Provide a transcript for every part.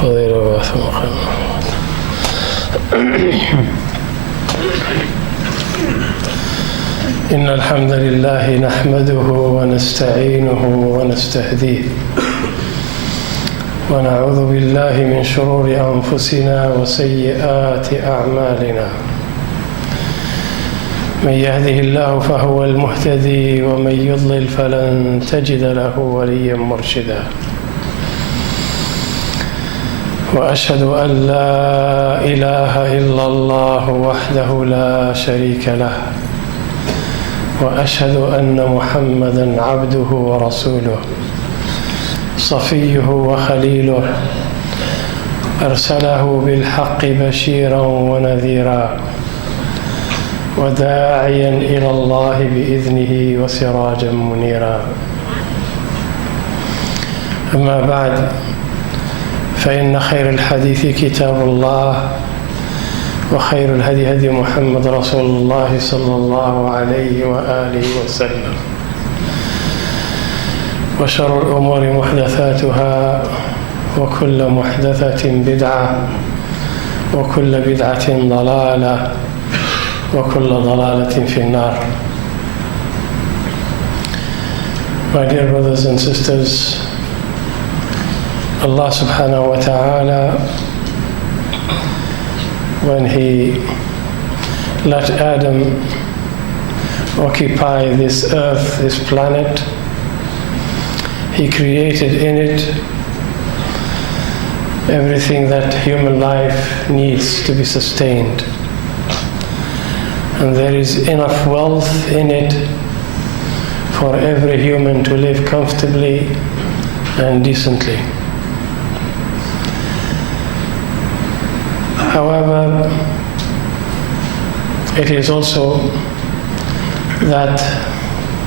فضيلة وبعث مقام. إن الحمد لله نحمده ونستعينه ونستهديه ونعوذ بالله من شرور أنفسنا وسيئات أعمالنا. من يهده الله فهو المهتدي ومن يضلل فلن تجد له وليا مرشدا. وأشهد أن لا إله إلا الله وحده لا شريك له وأشهد أن محمدًا عبده ورسوله صفيه وخليله أرسله بالحق بشيرا ونذيرا وداعيا إلى الله بإذنه وسراجا منيرا. أما بعد، فإن خير الحديث كتاب الله وخير الهدي هدي محمد رسول الله صلى الله عليه وآله وسلم وشر الأمور محدثاتها وكل محدثة بدعة وكل بدعة ضلالة وكل ضلالة في النار. My dear brothers and sisters, Allah subhanahu wa ta'ala, when He let Adam occupy this earth, this planet, He created in it everything that human life needs to be sustained. And there is enough wealth in it for every human to live comfortably and decently. However, it is also that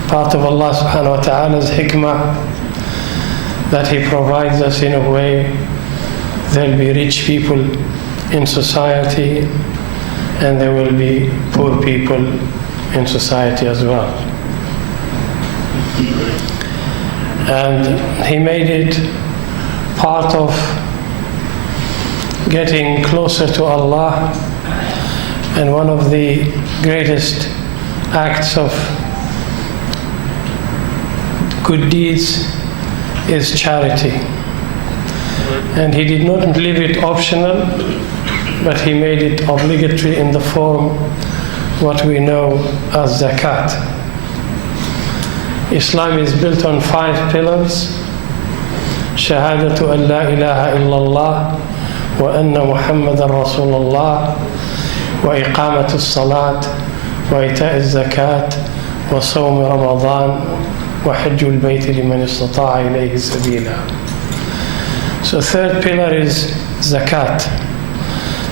part of Allah subhanahu wa ta'ala's hikmah that He provides us in a way there'll be rich people in society and there will be poor people in society as well. And He made it part of getting closer to Allah, and one of the greatest acts of good deeds is charity. And He did not leave it optional, but He made it obligatory in the form what we know as Zakat. Islam is built on 5 pillars: Shahadatu an la ilaha illallah wa anna Muhammadan Rasulullah wa iqamatu as-salat wa ita'i az-zakat wa sawm Ramadan wa hajjul bayt liman istata'a ilayhi sabila. So 3rd pillar is Zakat.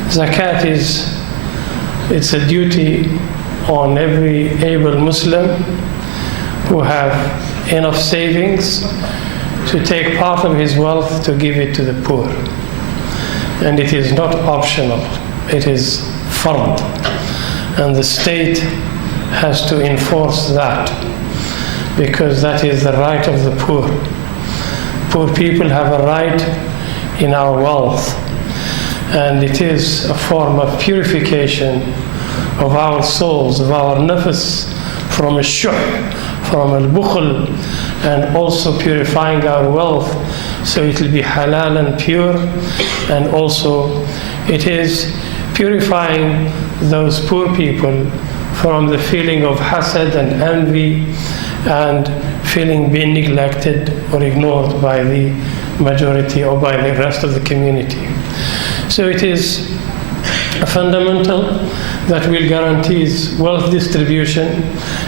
Zakat it's a duty on every able Muslim who have enough savings to take part of his wealth to give it to the poor. And it is not optional, it is fard. And the state has to enforce that, because that is the right of the poor. Poor people have a right in our wealth, and it is a form of purification of our souls, of our nafs, from al-shuh, from al-bukhl, and also purifying our wealth so it will be halal and pure, and also it is purifying those poor people from the feeling of hasad and envy and feeling being neglected or ignored by the majority or by the rest of the community. So it is a fundamental that will guarantee wealth distribution,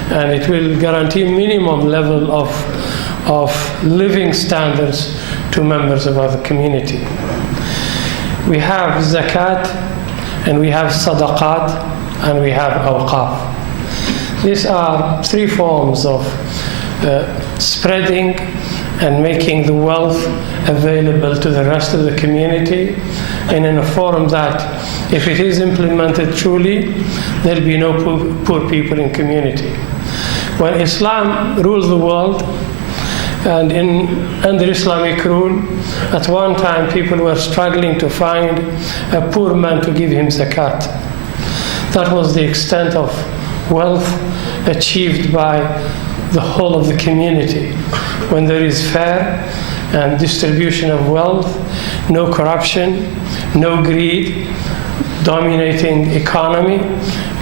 and it will guarantee minimum level of living standards to members of our community. We have zakat, and we have sadaqat, and we have awqaf. These are 3 forms of spreading and making the wealth available to the rest of the community, and in a form that, if it is implemented truly, there will be no poor people in community. When Islam ruled the world, And under Islamic rule, at one time people were struggling to find a poor man to give him zakat. That was the extent of wealth achieved by the whole of the community. When there is fair and distribution of wealth, no corruption, no greed, dominating economy,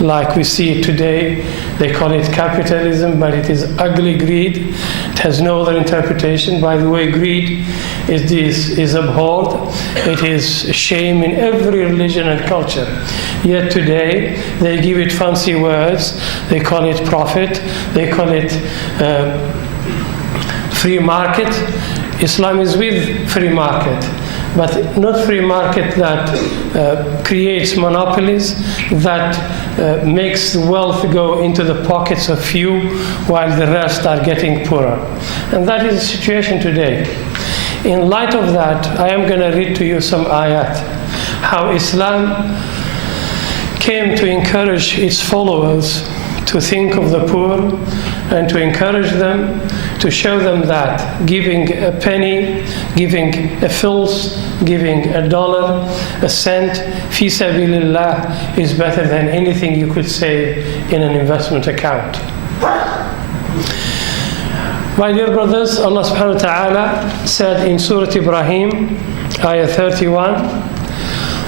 like we see it today. They call it capitalism, but it is ugly greed. It has no other interpretation. By the way, greed is abhorred. It is a shame in every religion and culture. Yet today, they give it fancy words. They call it profit. They call it free market. Islam is with free market, but not free market that creates monopolies, that makes the wealth go into the pockets of few while the rest are getting poorer. And that is the situation today. In light of that, I am going to read to you some ayat, how Islam came to encourage its followers to think of the poor and to encourage them, to show them that giving a penny, giving a filth, giving a dollar, a cent, fi sabilillah, is better than anything you could save in an investment account. My dear brothers, Allah subhanahu wa ta'ala said in Surah Ibrahim, ayah 31,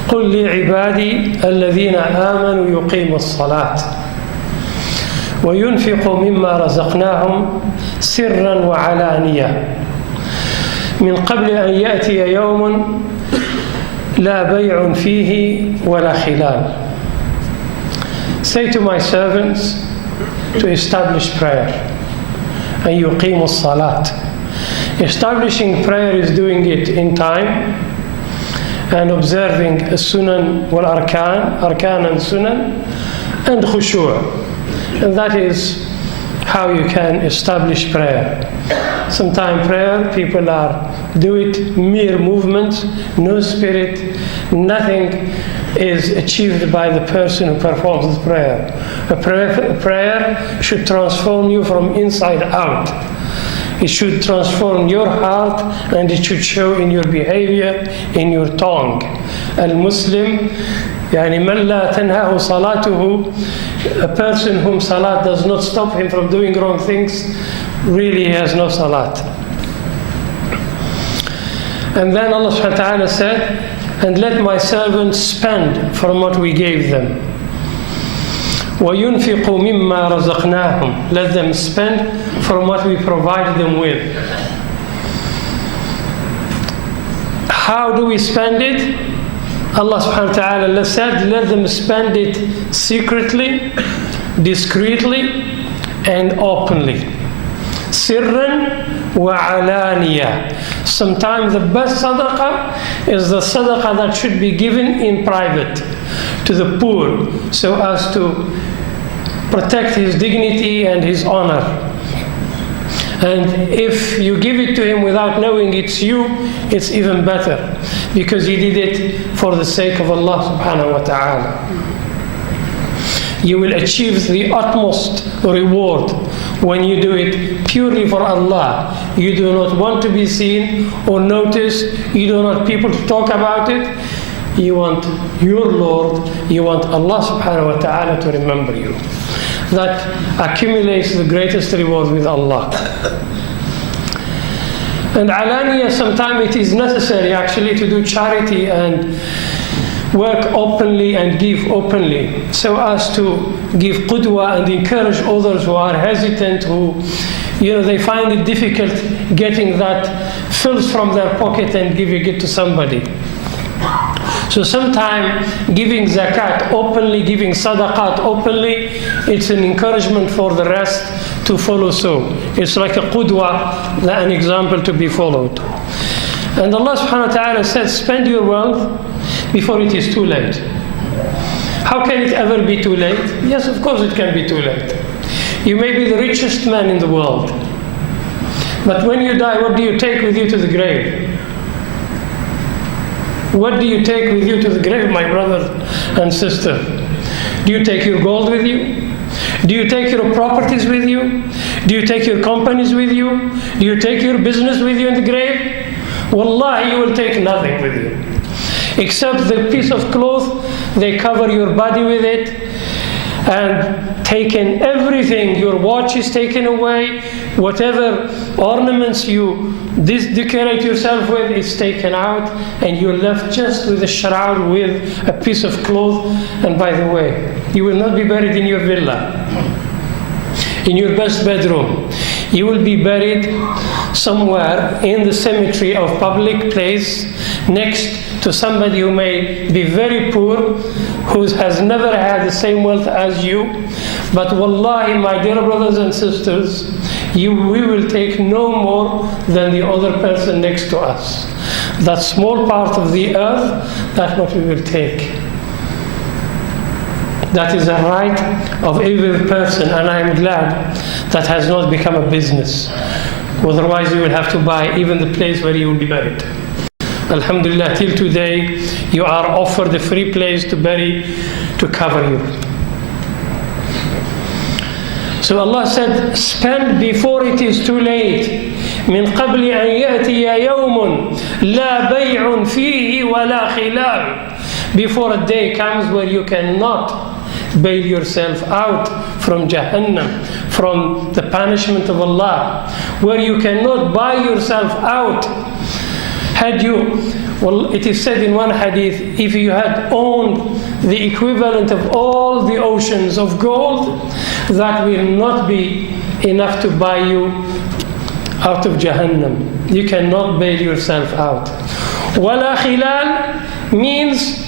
قُلْ لِعِبَادِي الَّذِينَ آمَنُوا يُقِيمُوا الصَّلَاةِ وينفق مما رزقناهم سرا وعلانية من قبل أن يأتي يوم لا بيع فيه ولا خلال. Say to my servants to establish prayer. أن يقيموا الصلاة. Establishing prayer is doing it in time and observing a sunan wal arkan and sunan and khushu'. And that is how you can establish prayer. Sometimes prayer, people do it mere movement, no spirit, nothing is achieved by the person who performs the prayer. A prayer should transform you from inside out. It should transform your heart and it should show in your behavior, in your tongue. Al-Muslim, يعني من لا تنهاه صلاته, a person whom salat does not stop him from doing wrong things, really has no salat. And then Allah subhanahu wa ta'ala said, and let my servants spend from what we gave them. وَيُنْفِقُوا مِمَّا رَزَقْنَاهُمْ. Let them spend from what we provided them with. How do we spend it? Allah subhanahu wa ta'ala said, let them spend it secretly, discreetly, and openly. Sirran wa alaniya. Sometimes the best sadaqah is the sadaqah that should be given in private to the poor, so as to protect his dignity and his honor. And if you give it to him without knowing it's you, it's even better, because he did it for the sake of Allah subhanahu wa ta'ala. You will achieve the utmost reward when you do it purely for Allah. You do not want to be seen or noticed. You don't want people to talk about it. You want your Lord, you want Allah subhanahu wa ta'ala to remember you. That accumulates the greatest reward with Allah. And alaniya, sometimes it is necessary actually to do charity and work openly and give openly, so as to give qudwa and encourage others who are hesitant, who they find it difficult getting that filth from their pocket and giving it to somebody. So sometimes giving zakat openly, giving sadaqat openly, it's an encouragement for the rest to follow so. It's like a qudwa, an example to be followed. And Allah subhanahu wa ta'ala says, spend your wealth before it is too late. How can it ever be too late? Yes, of course it can be too late. You may be the richest man in the world, but when you die, what do you take with you to the grave? What do you take with you to the grave, my brother and sister? Do you take your gold with you? Do you take your properties with you? Do you take your companies with you? Do you take your business with you in the grave? Wallahi, you will take nothing with you. Except the piece of cloth, they cover your body with it, and taken everything. Your watch is taken away, whatever ornaments you decorate yourself with is taken out, and you're left just with a shroud with a piece of cloth. And by the way, you will not be buried in your villa, in your best bedroom. You will be buried somewhere in the cemetery of public place, next to somebody who may be very poor, who has never had the same wealth as you. But wallahi, my dear brothers and sisters, we will take no more than the other person next to us. That small part of the earth, that's what we will take. That is a right of every person, and I am glad that has not become a business. Otherwise, you will have to buy even the place where you will be buried. Alhamdulillah, till today, you are offered a free place to bury, to cover you. So Allah said, spend before it is too late. من قبل أن يأتي يوم لا بيع فيه ولا خلال. Before a day comes where you cannot bail yourself out from Jahannam, from the punishment of Allah, where you cannot buy yourself out. It is said in one hadith, if you had owned the equivalent of all the oceans of gold, that will not be enough to buy you out of Jahannam. You cannot bail yourself out. Wala khilal means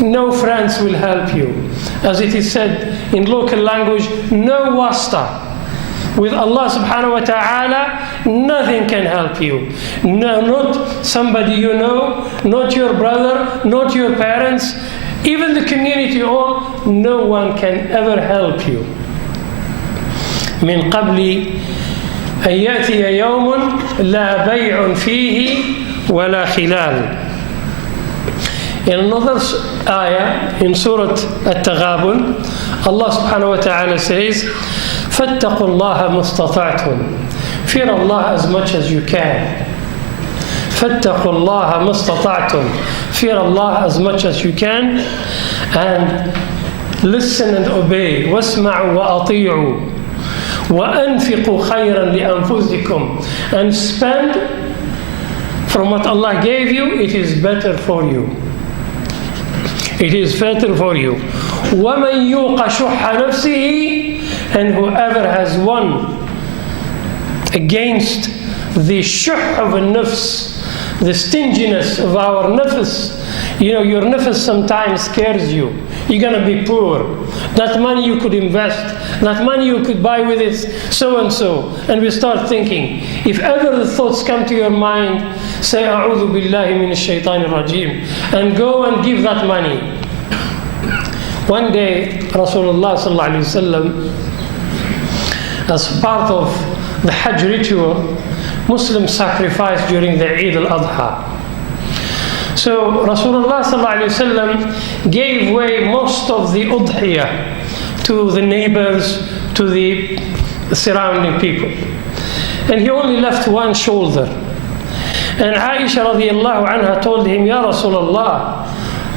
no friends will help you. As it is said in local language, no wasta. With Allah subhanahu wa ta'ala, nothing can help you. No, not somebody you know, not your brother, not your parents, even the community, no one can ever help you. من قبل أن يأتي يوم لا بيع فيه ولا خلال. In another ayah in Surah At-Taghabun, Allah subhanahu wa ta'ala says, فَاتَّقُوا اللَّهَ مُسْتَطَعْتُمْ. Fear Allah as much as you can. فَاتَّقُوا اللَّهَ مُسْتَطَعْتُمْ. Fear Allah as much as you can, and listen and obey. وَاسْمَعُوا وَأَطِيعُوا وَأَنْفِقُوا خَيْرًا لِأَنفُسِكُمْ. And spend from what Allah gave you, it is better for you. It is better for you. وَمَنْ يُوقَ شُحَّ نَفْسِهِ. And whoever has won against the shuh of a nafs, the stinginess of our nafs. Your nafs sometimes scares you. You're going to be poor. That money you could invest, that money you could buy with it, so and so. And we start thinking, if ever the thoughts come to your mind, say, أعوذ بالله من الشيطان الرجيم, and go and give that money. One day, Rasulullah sallallahu alaihi wasallam, as part of the Hajj ritual, Muslims sacrifice during the Eid al-Adha. So Rasulullah sallallahu alaihi wasallam gave away most of the udhiyah to the neighbors, to the surrounding people. And he only left one shoulder. And Aisha radiallahu anha told him, Ya Rasulullah,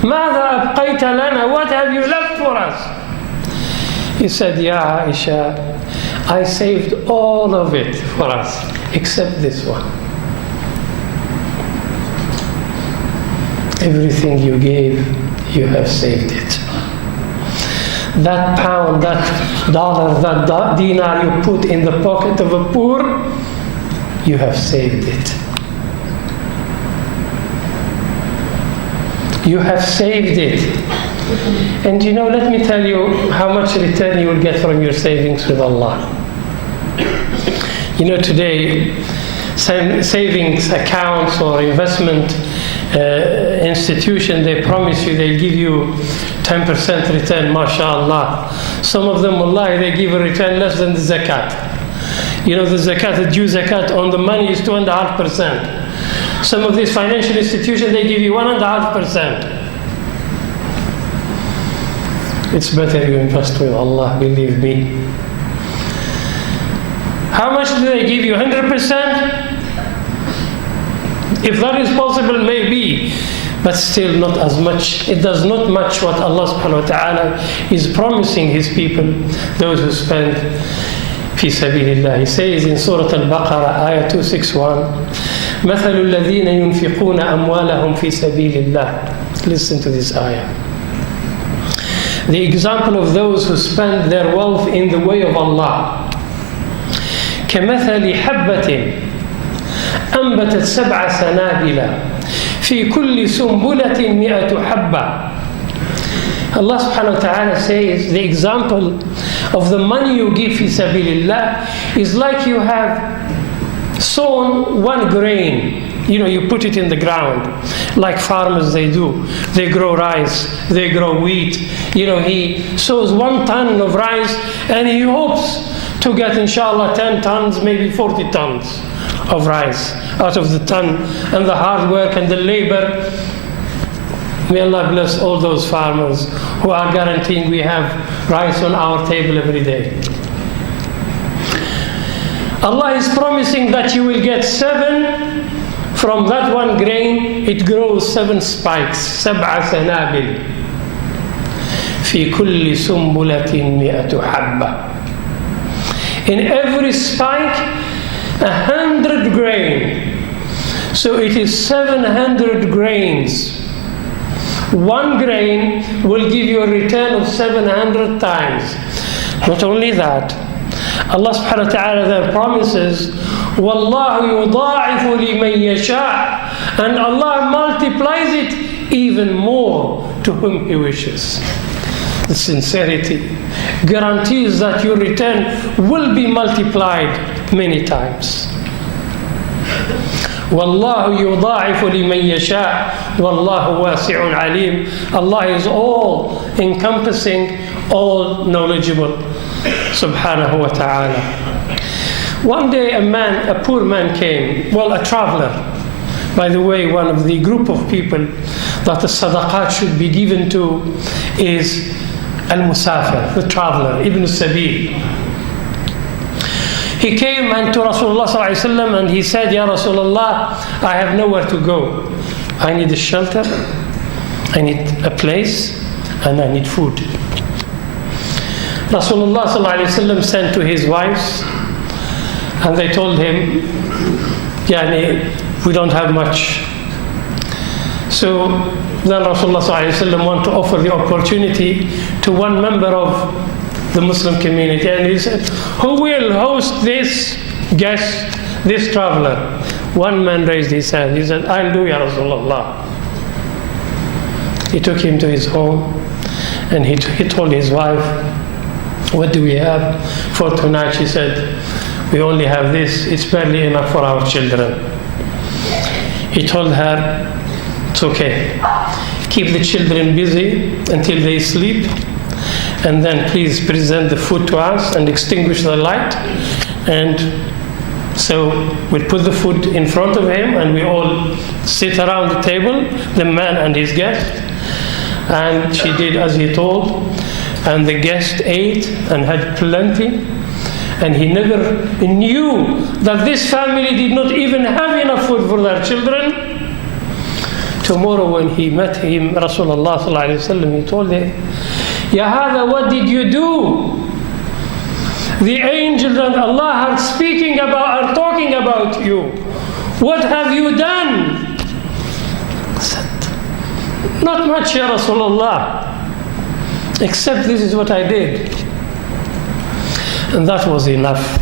ماذا أبقيت لنا? What have you left for us? He said, Ya Aisha, I saved all of it for us, except this one. Everything you gave, you have saved it. That pound, that dollar, that dinar you put in the pocket of a poor, you have saved it. You have saved it. And let me tell you how much return you will get from your savings with Allah. Today, savings accounts or investment institution, they promise you they'll give you 10% return, mashallah. Some of them, wallahi, they give a return less than the zakat. The zakat, the due zakat on the money is 2.5%. Some of these financial institutions, they give you 1.5%. It's better you invest with Allah, believe me. How much do they give you? 100%? If that is possible, maybe, but still not as much. It does not match what Allah subhanahu wa ta'ala is promising His people, those who spend fi sabilillah. He says in Surah Al-Baqarah, ayah 261, مثل الذين ينفقون أموالهم في سبيل الله. Listen to this ayah. The example of those who spend their wealth in the way of Allah. كمثل حبة أنبتت 7 سنابل في كل سنبلة 100 حبة. Allah subhanahu wa ta'ala says the example of the money you give fi sabilillah is like you have sown one grain. You put it in the ground, like farmers they do. They grow rice, they grow wheat. He sows 1 ton of rice and he hopes to get, inshallah, 10 tons, maybe 40 tons of rice out of the ton, and the hard work and the labor. May Allah bless all those farmers who are guaranteeing we have rice on our table every day. Allah is promising that you will get 7 from that 1 grain. It grows 7 spikes, 7 سنابل في كل سنبلة 100 حبة. In every spike 100 grain. So it is 700 grains. 1 grain will give you a return of 700 times. Not only that, Allah subhanahu wa ta'ala then promises, وَاللَّهُ يُضَاعِفُ لِمَنْ يَشَاءُ, and Allah multiplies it even more to whom He wishes. The sincerity guarantees that your return will be multiplied many times. وَاللَّهُ يُضَاعِفُ لِمَنْ يَشَاءُ وَاللَّهُ وَاسِعٌ عَلِيمٌ. Allah is all encompassing, all knowledgeable, subhanahu wa ta'ala. One day a poor man came, a traveler. By the way, one of the group of people that the sadaqat should be given to is al-musafir, the traveler, ibn al-sabil. He came and to Rasulullah sallallahu alaihi wasallam and he said, Ya Rasulullah, I have nowhere to go. I need a shelter, I need a place, and I need food. Rasulullah sallallahu alaihi wasallam sent to his wives and they told him, we don't have much. So then Rasulullah sallallahu alaihi wasallam wanted to offer the opportunity to one member of the Muslim community, and he said, who will host this guest, this traveler? One man raised his hand. He said, I'll do, Ya Rasulullah. He took him to his home and he told his wife, what do we have for tonight? She said, we only have this. It's barely enough for our children. He told her, it's okay. Keep the children busy until they sleep, and then please present the food to us and extinguish the light. And so we put the food in front of him and we all sit around the table, the man and his guest. And she did as he told, and the guest ate and had plenty. And he never knew that this family did not even have enough food for their children. Tomorrow when he met him, Rasulullah sallallahu alaihi wasallam, he told him, Ya hada, what did you do? The angels and Allah are speaking about, are talking about you. What have you done? I said, not much, Ya Rasulullah, except this is what I did. And that was enough.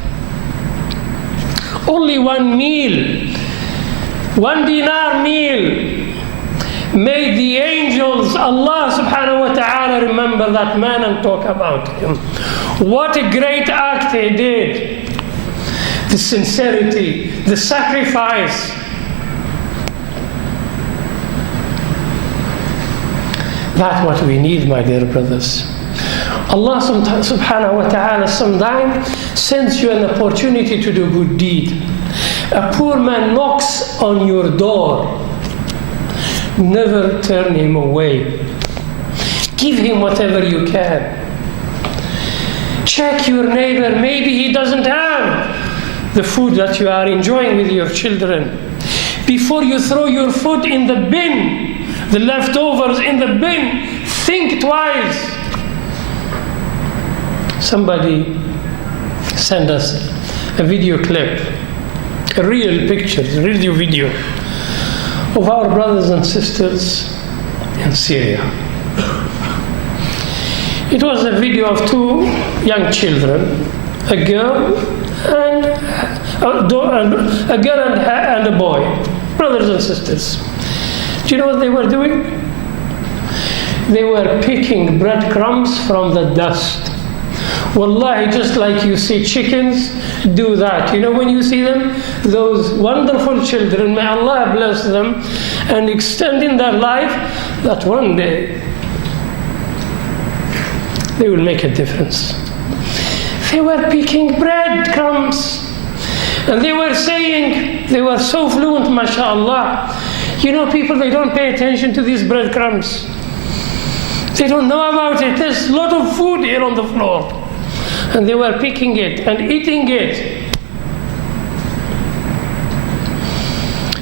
Only 1 meal, 1 dinar meal, made the angels, Allah subhanahu wa ta'ala, remember that man and talk about him. What a great act he did. The sincerity, the sacrifice. That's what we need, my dear brothers. Allah subhanahu wa ta'ala sometimes sends you an opportunity to do good deed. A poor man knocks on your door. Never turn him away. Give him whatever you can. Check your neighbor, maybe he doesn't have. the food that you are enjoying with your children. Before you throw your food in the bin, the leftovers in the bin, think twice. Somebody sent us a video clip, a real picture, a real video of our brothers and sisters in Syria. It was a video of two young children, a girl and a boy, brothers and sisters. Do you know what they were doing? They were picking breadcrumbs from the dust. Wallahi, just like you see chickens do that. You know, when you see them, those wonderful children, may Allah bless them and extend in their life, that one day they will make a difference. They were picking breadcrumbs, and they were saying, they were so fluent, mashallah. You know, people, they don't pay attention to these breadcrumbs. They don't know about it. There's a lot of food here on the floor. And they were picking it and eating it.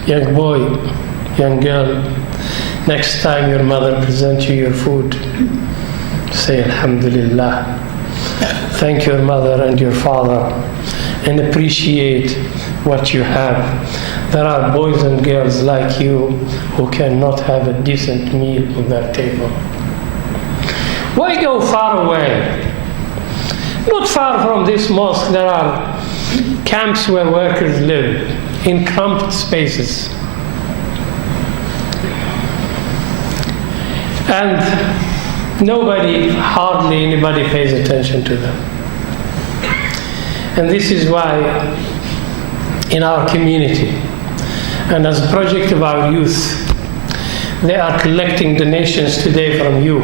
Young boy, young girl, next time your mother presents you your food, say Alhamdulillah. Thank your mother and your father and appreciate what you have. There are boys and girls like you who cannot have a decent meal on their table. Why go far away? Not far from this mosque, there are camps where workers live in cramped spaces. And hardly anybody pays attention to them. And this is why in our community, and as a project of our youth, they are collecting donations today from you.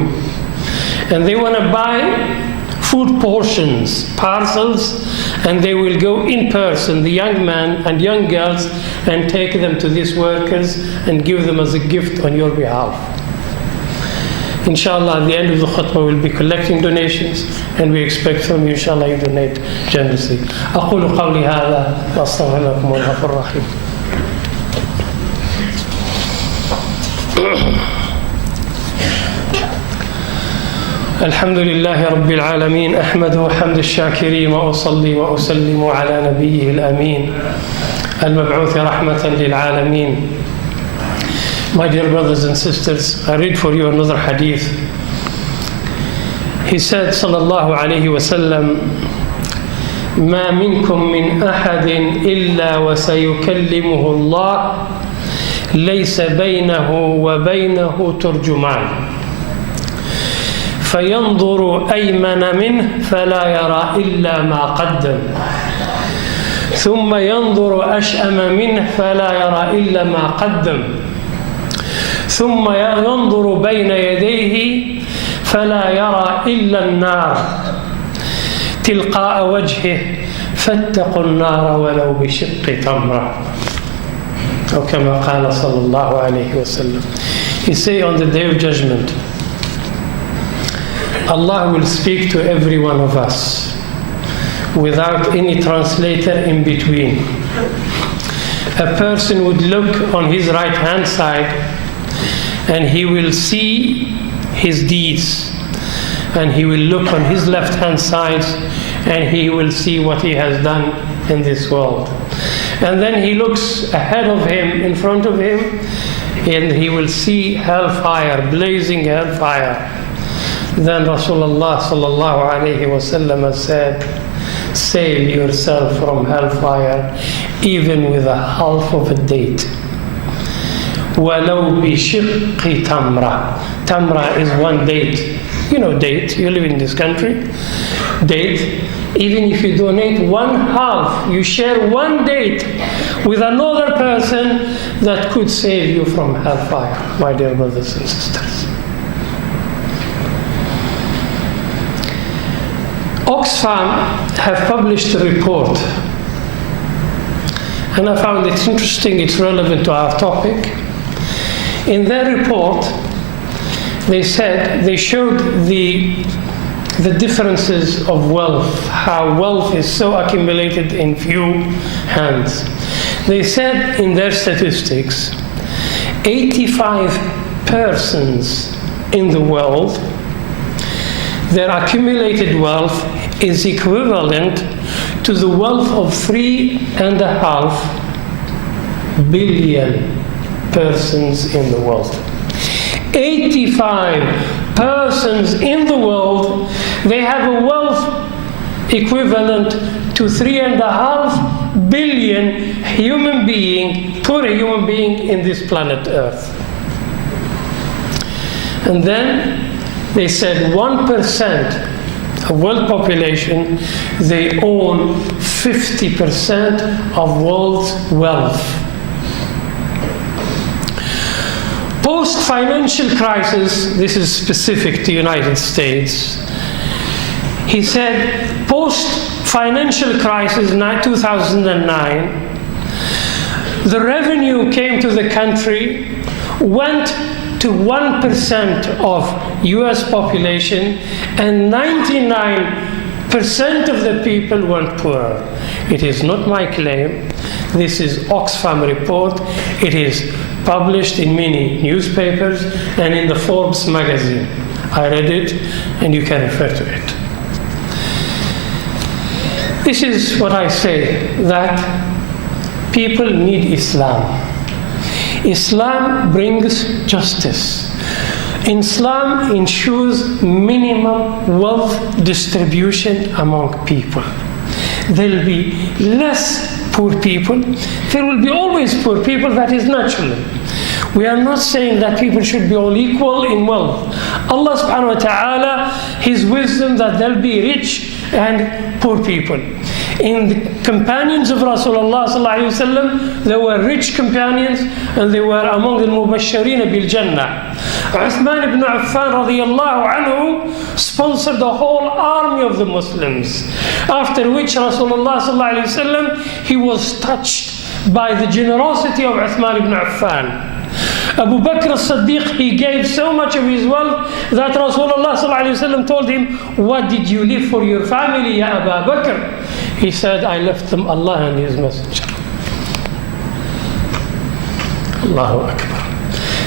And they want to buy food portions, parcels, and they will go in person, the young men and young girls, and take them to these workers and give them as a gift on your behalf. Inshallah, at the end of the khutbah, we'll be collecting donations, and we expect from you, inshallah, you donate generously. أقول قولي هذا وأستغفر لكم والغفور الرحيم. الحمد لله رب العالمين أحمده حمد الشاكرين وأصلي وأسلم على نبيه الأمين المبعوث رحمة للعالمين. My dear brothers and sisters, I read for you another hadith. He said صلى الله عليه وسلم ما منكم من أحد إلا وسيكلمه الله ليس بينه وبينه ترجمان فينظر أيمن منه فلا يرى إلا ما قدم ثم ينظر أشأم منه فلا يرى إلا ما قدم ثم ينظر بين يديه فلا يرى إلا النار تلقاء وجهه فاتقوا النار ولو بشق تمرة أو كما قال صلى الله عليه وسلم. He say on the day of judgment, Allah will speak to every one of us without any translator in between. A person would look on his right hand side and he will see his deeds, and he will look on his left hand side and he will see what he has done in this world. And then he looks ahead of him, in front of him, and he will see hellfire, blazing hellfire. Then Rasulullah sallallahu alayhi wasallam said, save yourself from hellfire even with a half of a date. وَلَوْ بِشِقِّ تَمْرَةٍ. Tamra is one date. You know date, you live in this country. Date. Even if you donate one half, you share one date with another person, that could save you from hellfire, my dear brothers and sisters. Oxfam have published a report, and I found it interesting, it's relevant to our topic. In their report, they showed the the differences of wealth, how wealth is so accumulated in few hands. They said in their statistics, 85 persons in the world, their accumulated wealth is equivalent to the wealth of 3.5 billion persons in the world. 85 persons in the world, they have a wealth equivalent to 3.5 billion human being, poor human being in this planet Earth. And then they said 1% of world population, they own 50% of world's wealth. Post-financial crisis, this is specific to United States. He said, post-financial crisis, 2009, the revenue came to the country, went to 1% of US population, and 99% of the people went poor. It is not my claim. This is Oxfam report. It is published in many newspapers and in the Forbes magazine. I read it, and you can refer to it. This is what I say, that people need Islam. Islam brings justice. Islam ensures minimum wealth distribution among people. There will be less poor people. There will be always poor people, that is natural. We are not saying that people should be all equal in wealth. Allah subhanahu wa ta'ala, His wisdom that there will be rich and poor people. In the companions of Rasulullah sallallahu alaihi wasallam, there were rich companions, and they were among the mubashireen bil Jannah. Uthman ibn Affan radiyallahu anhu sponsored the whole army of the Muslims. After which Rasulullah sallallahu alaihi wasallam, he was touched by the generosity of Uthman ibn Affan. Abu Bakr as-Siddiq, he gave so much of his wealth that Rasulullah sallallahu alaihi wasallam told him, "What did you leave for your family, ya Abu Bakr?" He said, "I left them Allah and His Messenger." Allahu Akbar.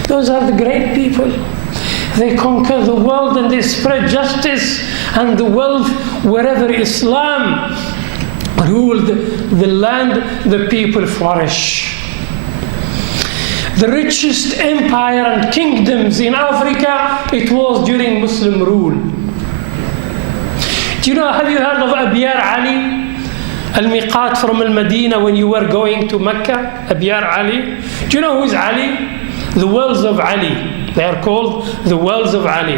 Those are the great people. They conquer the world and they spread justice and the wealth wherever Islam ruled the land, the people flourish. The richest empire and kingdoms in Africa, it was during Muslim rule. Do you know, have you heard of Abyar Ali? Al-Miqat from Al-Madinah when you were going to Mecca? Abyar Ali. Do you know who is Ali? The wells of Ali. They are called the wells of Ali.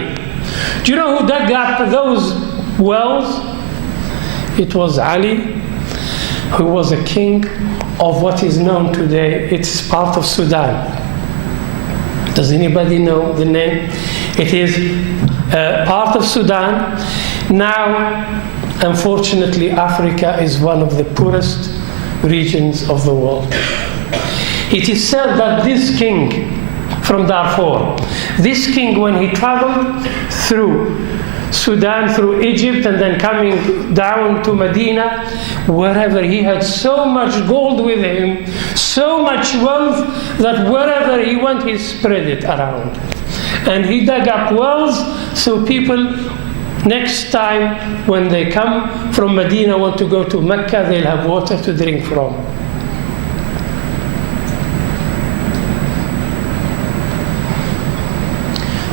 Do you know who dug up those wells? It was Ali, who was a king of what is known today. It's part of Sudan. Does anybody know the name? It is part of Sudan. Now, unfortunately, Africa is one of the poorest regions of the world. It is said that this king from Darfur, this king, when he traveled through Sudan, through Egypt, and then coming down to Medina, wherever he had so much gold with him, so much wealth, that wherever he went, he spread it around. And he dug up wells so people, next time when they come from Medina, want to go to Mecca, they'll have water to drink from.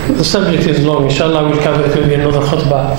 The subject is long. Inshallah, we'll cover it maybe another khutbah.